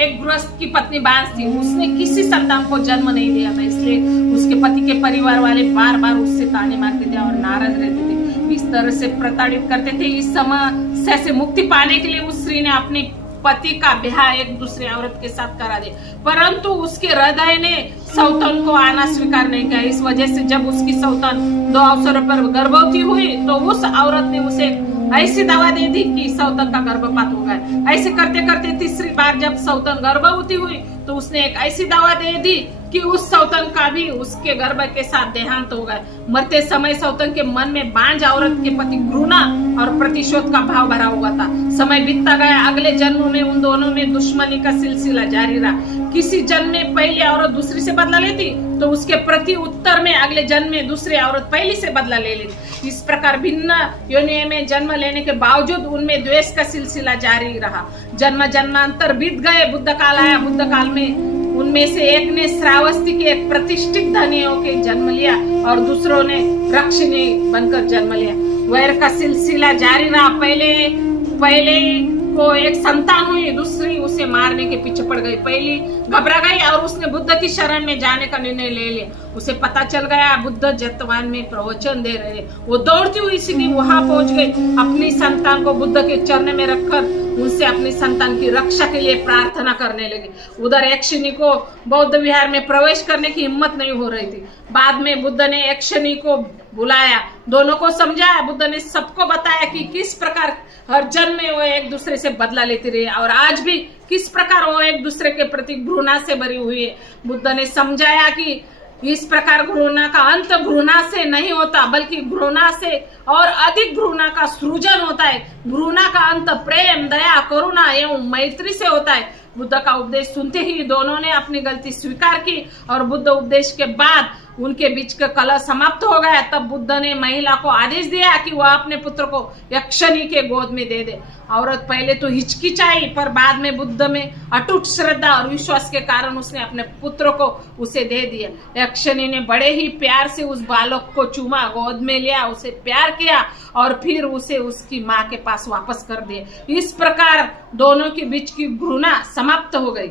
एक गृहस्थ की पत्नी बांस थी, उसने किसी संतान को जन्म नहीं दिया था, इसलिए उसके पति के परिवार वाले बार बार उससे ताने मारते थे और नाराज रहते थे, इस तरह से प्रताड़ित करते थे। इस समस्या से मुक्ति पाने के लिए उस स्त्री ने अपने पति का ब्याह एक दूसरे औरत के साथ करा दिया, परंतु उसके हृदय ने सौतन को आना स्वीकार नहीं किया। इस वजह से जब उसकी सौतन 2 अवसरों पर गर्भवती हुई तो उस औरत ने उसे ऐसी दवा दे दी कि सौतन का गर्भपात हो गया। ऐसे करते करते तीसरी बार जब सौतन गर्भवती हुई तो उसने एक ऐसी दवा दे दी कि उस सौतन का भी उसके गर्भ के साथ देहांत हो गया। मरते समय सौतन के मन में बांझ औरत के प्रति घृणा और प्रतिशोध का भाव भरा हुआ था। समय बीतता गया, अगले जन्म में उन दोनों में दुश्मनी का सिलसिला जारी रहा। किसी जन्म में पहली औरत दूसरी से बदला लेती तो उसके प्रति उत्तर में अगले जन्म में दूसरी औरत पहली से बदला ले लेती। इस प्रकार भिन्न योनियों में जन्म लेने के बावजूद उनमें द्वेष का सिलसिला जारी रहा। जन्म जन्मांतर बीत गए, बुद्ध काल आया। बुद्ध काल में उनमें से एक ने श्रावस्ती के एक प्रतिष्ठित धनियों के जन्म लिया और दूसरों ने रक्षिणी बनकर जन्म लिया। वैर का सिलसिला जारी रहा। पहले को एक संतान हुई, दूसरी उसे मारने के पीछे पड़ गई। पहली घबरा गई और उसने बुद्ध की शरण में जाने का निर्णय ले लिया। उसे पता चल गया बुद्ध जतवान में प्रवचन दे रहे। वो दौड़ती हुई सीधी वहां पहुंच गई। अपनी संतान को बुद्ध के चरण में रखकर उनसे अपनी संतान की रक्षा के लिए प्रार्थना करने लगी। उधर यक्षिणी को बौद्ध विहार में प्रवेश करने की हिम्मत नहीं हो रही थी। बाद में बुद्ध ने यक्षिणी को बुलाया, दोनों को समझाया। बुद्ध ने सबको बताया कि किस प्रकार हर जन्म में वो एक दूसरे से बदला लेती रही और आज भी किस प्रकार वो एक दूसरे के प्रति घृणा से भरी हुई है। बुद्ध ने समझाया कि इस प्रकार घृणा का अंत घृणा से नहीं होता, बल्कि घृणा से और अधिक घृणा का सृजन होता है। घृणा का अंत प्रेम, दया, करुणा एवं मैत्री से होता है। बुद्ध का उपदेश सुनते ही दोनों ने अपनी गलती स्वीकार की और बुद्ध उपदेश के बाद उनके बीच का कलह समाप्त हो गया। तब बुद्ध ने महिला को आदेश दिया कि वह अपने पुत्र को यक्षिणी के गोद में दे दे। औरत पहले तो हिचकिचाई, पर बाद में बुद्ध में अटूट श्रद्धा और विश्वास के कारण उसने अपने पुत्र को उसे दे दिया। यक्षिणी ने बड़े ही प्यार से उस बालक को चूमा, गोद में लिया, उसे प्यार किया और फिर उसे उसकी माँ के पास वापस कर दिया। इस प्रकार दोनों के बीच की घृणा समाप्त हो गई।